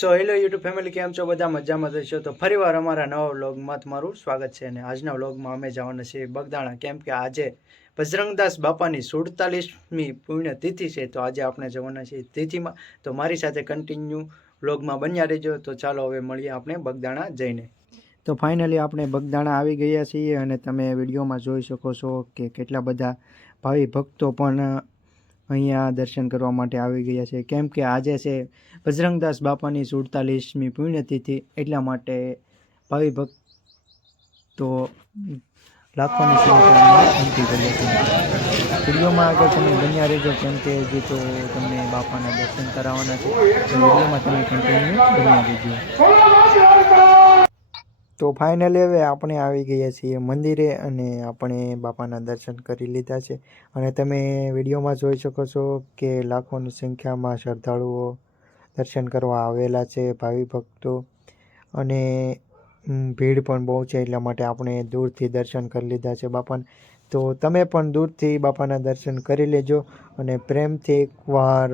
So hello YouTube family, કેમ છો? બધા મજામાં થશો? તો ફરીવાર અમારા નવા વ્લોગમાં તમારું સ્વાગત છે. અને આજના વ્લોગમાં અમે જવાના છીએ બગદાણા, કેમ કે આજે બજરંગદાસ બાપાની 47મી પુણ્યતિથિ છે. તો આજે આપણે જવાના છીએ તિથિમાં. તો મારી સાથે કન્ટિન્યુ વ્લોગમાં બન્યા રહેજો. તો ચાલો હવે મળીએ આપણે બગદાણા જઈને. તો ફાઇનલી આપણે બગદાણા આવી ગયા છીએ અને તમે વિડીયોમાં જોઈ શકો છો કે કેટલા બધા ભાવિ ભક્તો પણ અહીંયા દર્શન કરવા માટે આવી ગયા છે, કેમ કે આજે છે બજરંગદાસ બાપાની 47મી પુણ્યતિથિ. એટલા માટે ભાવિ ભક્તો લાખોની સંખ્યામાં ઉમટી ગયા છે. વિડીયોમાં આગળ તમે બન્યા રહેજો, કેમ કે હજી તો તમને બાપાના દર્શન કરાવવાના છે. તો વિડીયોમાં તમે કન્ટિન્યુ બન્યા રહેજો. તો ફાઇનલી હવે આપણે આવી ગયા છીએ મંદિરે અને આપણે બાપાના દર્શન કરી લીધા છે. અને તમે વિડીયોમાં જોઈ શકો છો કે લાખોની સંખ્યામાં શ્રદ્ધાળુઓ દર્શન કરવા આવેલા છે, ભાવિ ભક્તો. અને ભીડ પણ બહુ છે, એટલા માટે આપણે દૂરથી દર્શન કરી લીધા છે બાપાને. તો તમે પણ દૂરથી બાપાના દર્શન કરી લેજો અને પ્રેમથી એકવાર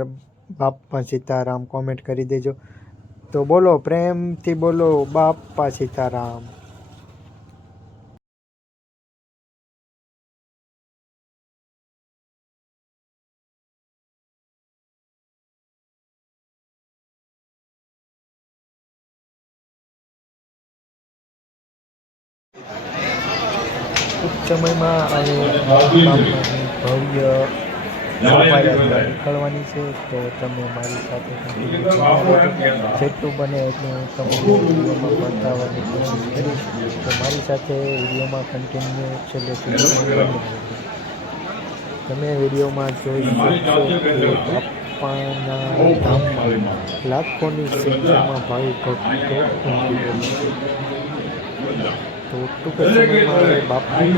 બાપા સીતારામ કોમેન્ટ કરી દેજો. તો બોલો, પ્રેમથી બોલો, બાપા સીતારામ. ટૂંક સમયમાં બાપાની ભવ્ય શોભાયાત્રા નીકળવાની છે. તો તમે મારી સાથે જેટલું બને એટલું તમને વિડીયોમાં બતાવવાની કોશિશ કરીશ. તો મારી સાથે વિડીયોમાં કન્ટિન્યુ છેલ્લે સુધી. તમે વિડીયોમાં જોઈ શકશો કે બાપાના ધામમાં લાખોની સંખ્યામાં ભાવિ ભક્તો ઉમટી રહ્યા છે. તો ટૂંક સમયમાં બાપાની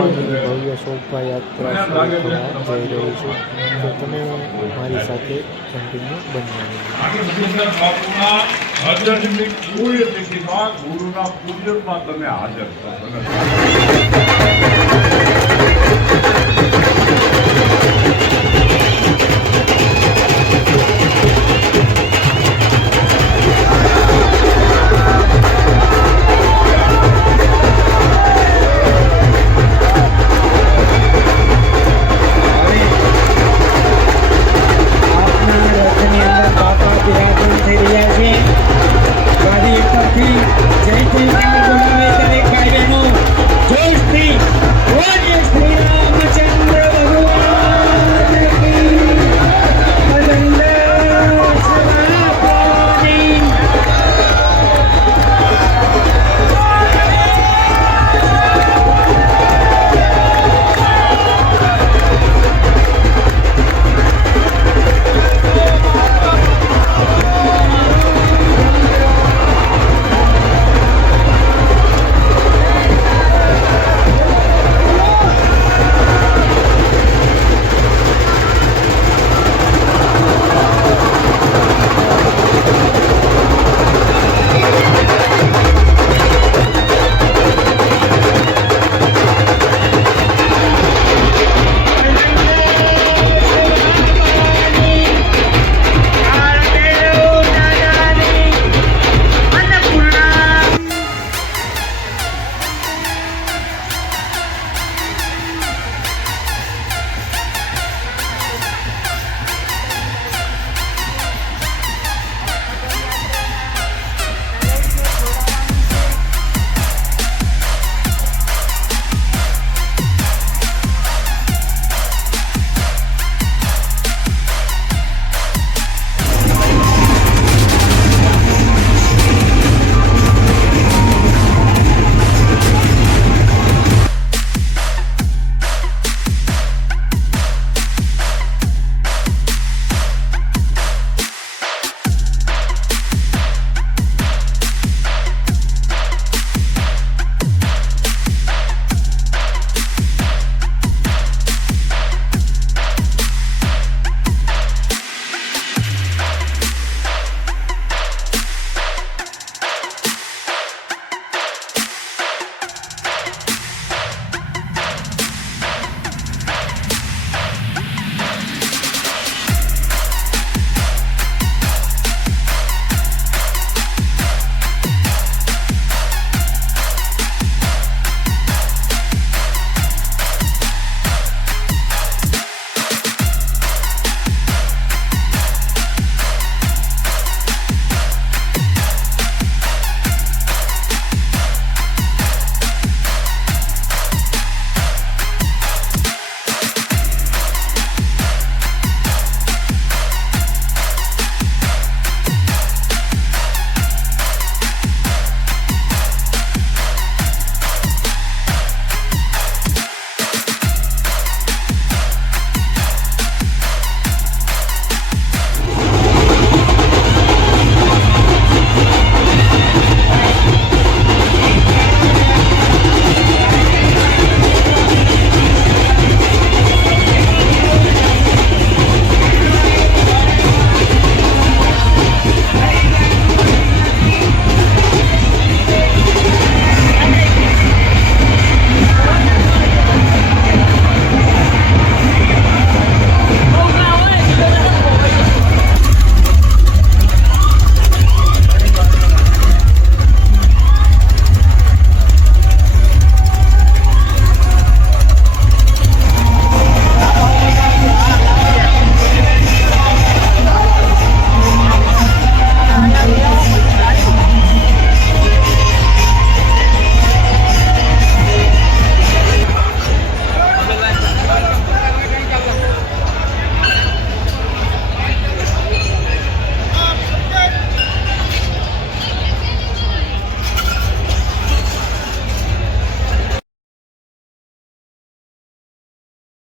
ભવ્ય શોભાયાત્રા શરૂ થવા જઈ રહી છે. તો તમે મારી સાથે કન્ટિન્યુ બન્યા. ગુરુના પૂજનમાં તમે હાજર છો.